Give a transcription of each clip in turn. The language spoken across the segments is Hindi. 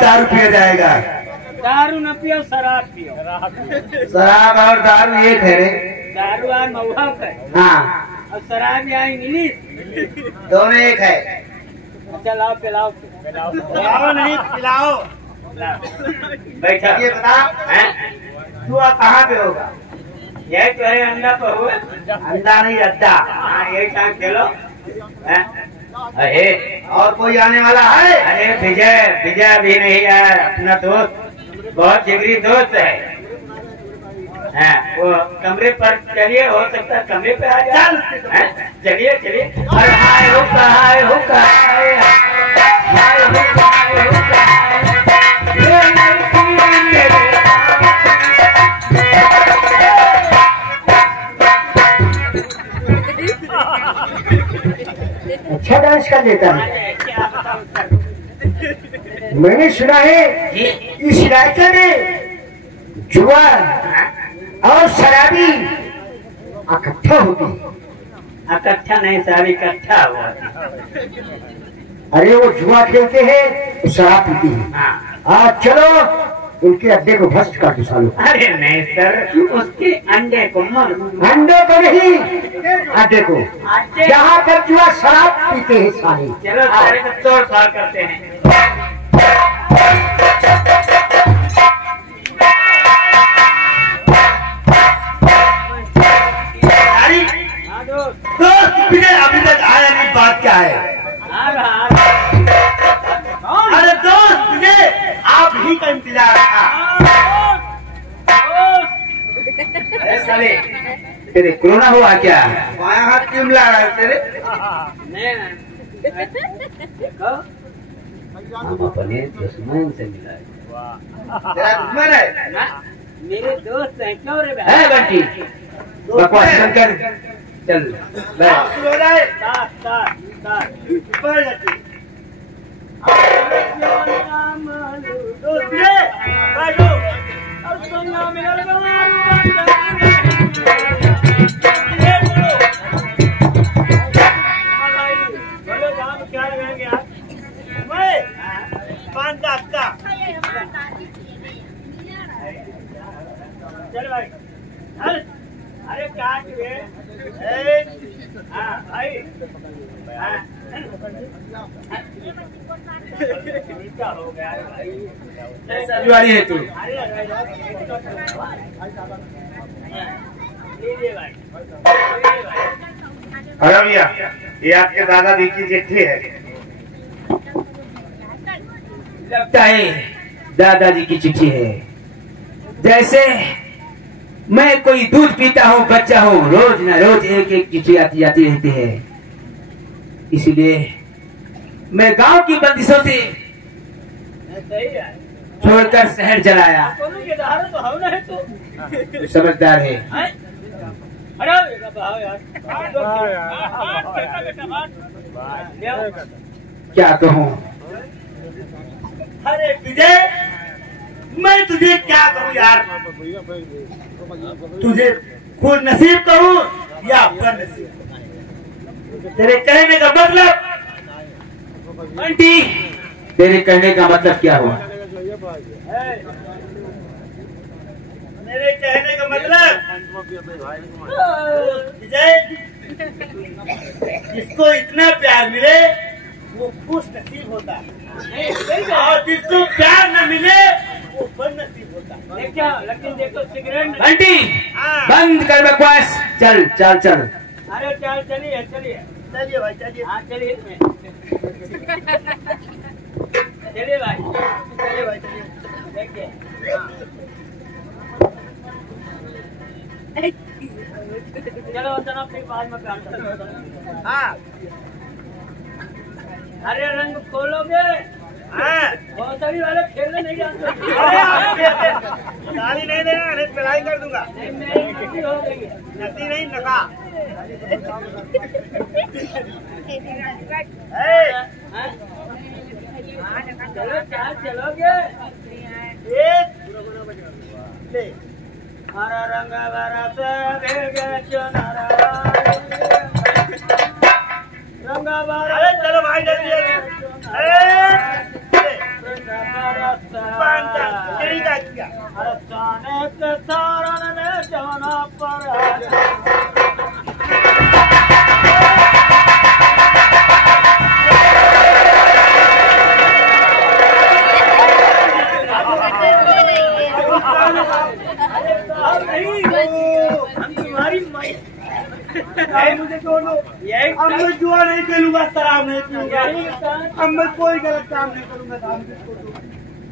दारू पिया जाएगा। दारू न पियो, शराब पियो। शराब और दारू एक है रे। दारू और महुआ है। हाँ, और शराब यहाँ इंग्लिश, दोनों एक है। अच्छा लाओ, पिलाओ पिलाओ नहीं पिलाओ। बैठा ये बता, तू कहाँ पे होगा? यही तो है, अंडा पर हुआ। अंडा नहीं अड्डा। हाँ यही काम खेलो। अरे और कोई आने वाला है? अरे विजय, विजय भी नहीं है, अपना दोस्त, बहुत जिगरी दोस्त है। वो कमरे पर चलिए, हो सकता है कमरे पे आ जाए। चलिए चलिए। अरे हाय हुक्का, हाय हुक्का, हाय हुक्का, हाय हुक्का। अच्छा डांस कर लेता है। मैंने सुना है इस इलाके में जुआ और शराबी इकट्ठा होती है। इकट्ठा नहीं, शराबी इकट्ठा हुआ। अरे वो जुआ खेलते हैं, शराब पीती है। आज चलो उनके अड्डे को भ्रष्ट कर दो सालों। अरे नहीं सर, उसके अंडे को मार। अंडे को नहीं, अड्डे को, जहाँ पर जुआ शराब पीते हैं साले। चलो सारे को तोड़ फाड़ करते हैं। दोस्त विजय अभी तक आया नहीं, बात क्या है? अरे दोस्त विजय, आप ही का इंतजार था। अरे साले, तेरे कोरोना हुआ क्या? वहाँ हाथ क्यों मिला रहा है तेरे? देखो, हम अपने दुश्मन से मिला है। तेरा दुश्मन है? मेरे दोस्त हैं, क्यों रे भाई? है बंटी, बकवास बंद कर, चल बैठ। साथ साथ साथ क्या लगाएंगे आप? चल भाई, अरे काट के भाई, क्या हो गया भाई? वाली है तू। अरे भैया, ये आपके दादाजी की चिट्ठी है। लगता है दादाजी की चिट्ठी है। जैसे मैं कोई दूध पीता हूँ, बच्चा हूँ, रोज न रोज एक एक चिट्ठी आती जाती रहती है। इसीलिए मैं गांव की बंदिशों से छोड़कर शहर चलाया। समझदार है। क्या कहूँ? अरे विजय, मैं तुझे क्या कहूँ यार? तुझे खुद नसीब कहूँ या बदनसीब? तेरे कहने का मतलब? आंटी, तेरे कहने का मतलब क्या हुआ? मेरे कहने का मतलब विजय, जिसको इतना प्यार मिले वो खुश नसीब होता है, और जिसको प्यार न मिले वो बदनसीब होता है। लेकिन देखो सिगरेट। आंटी, बंद कर बकवास, चल चल चल। अरे चल, चलिए चलिए चलिए भाई, चलिए। हाँ चलिए चलिए भाई, चलिए भाई, चलिए। देखिए चलो चलो, फिर बाद में काम करेंगे। हाँ, अरे रंग खोलोगे? बहुत सारी वाले खेलने नहीं जानते। गाली नहीं देना, नहीं पिलाई कर दूंगा। नहीं, मेरी नसी हो गई है। नसी नहीं, नशा। चलो चाल चलोगे? हरा रंग बरस भेगे चुनरा, रंग बरस। चलो भाई, जल्दी जल्दी। तेरी का किया अचानक तारण में जाना पड़ा। हम तुम्हारी माई मुझे छोड़ो। अब मैं जुआ नहीं खेलूंगा, शराब नहीं पीऊंगा, अब मैं कोई गलत काम नहीं करूंगा।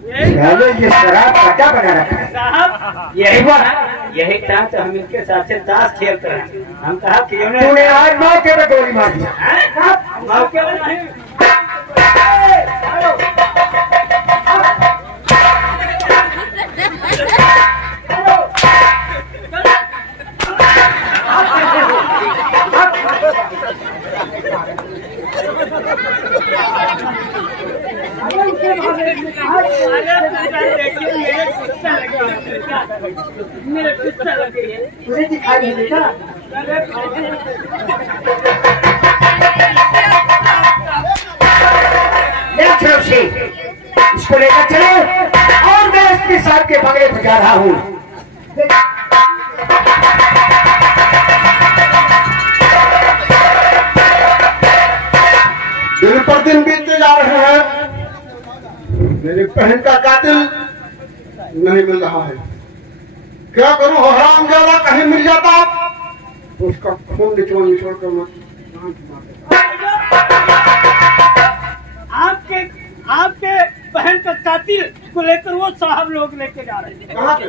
चलो ये शराब पट्टा बना रखा है साहब। यही था तो हम इनके साथ से ताश खेलते हैं। हम कहा कि तूने आज मौके पे गोली मार दिया। मौके में नहीं। मेरे गुस्सा लगे मुझे दिखाई नहीं देता। चलो से इसको लेकर चलो और मैं इसके साथ के बगले बजा रहा हूँ। दिन पर दिन बीतते जा रहे हैं, मेरी बहन का कातिल नहीं मिल रहा है। क्या करूं, हरामजादा कहीं मिल जाता तो उसका खून निचोड़ कर मैं आपके बहन का कातिल को लेकर वो साहब लोग लेके जा रहे हैं। कहाँ पे?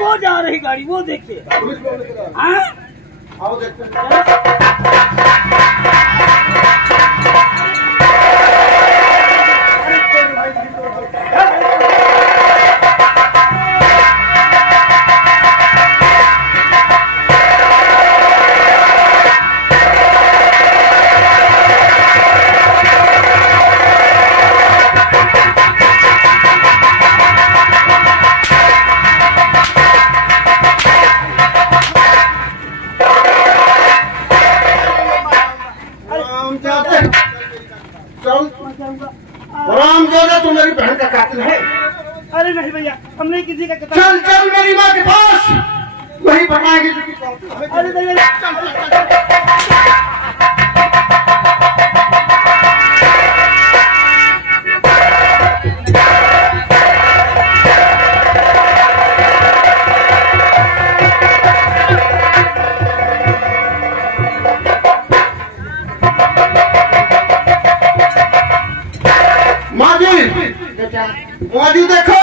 वो जा रही गाड़ी, वो देखिए। पुलिस लोग लेके जा रहे हैं। हाँ? आओ देखते हैं। हरामजादा तू मेरी बहन का कातिल है। अरे नहीं भैया, हम नहीं किसी का कत्ल। चल चल मेरी माँ के पास, वही बताएंगे। अरे भैया चल। माजी देखो,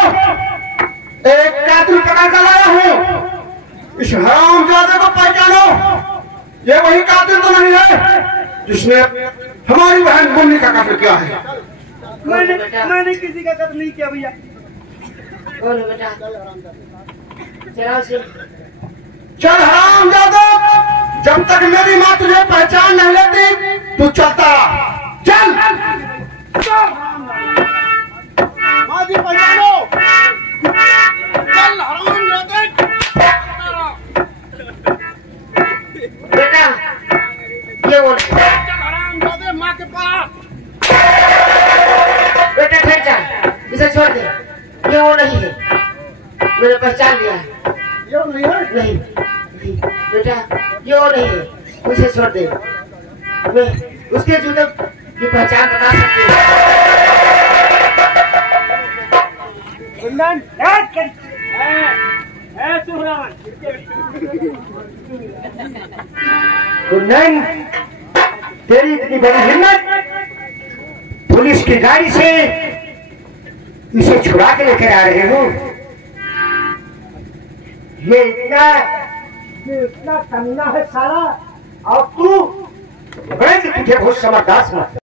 एक कातिल पकड़ कर लाया हूँ। इस हरामजादे को पहचानो, ये वही कातिल तो नहीं है जिसने हमारी बहन मुन्नी का कत्ल किया है। मैंने किसी का कत्ल नहीं किया भैया। बोलो बेटा, चलो से चल हरामजादा, जब तक मेरी माँ तुझे पहचान नहीं लेती तू चलता चल। माजी पहचानो, चल हरामजादा। बेटा ये बोल, हरामजादे माँ के पास। बेटा ठहर जा, इसे छोड़ दे। ये वो नहीं है, मैंने पहचान लिया है। ये नहीं है? नहीं बेटा, ये वो नहीं है, उसे छोड़ दे। मैं उसके जूते की पहचान बता सकती हूँ। कुंदन, कुंदन, तेरी इतनी बड़ी हिम्मत, पुलिस की गाड़ी से इसे छुड़ा के लेकर आ रहे हो। ये इतना कमीना है सारा, और तू तुझे बहुत समझदार समझता।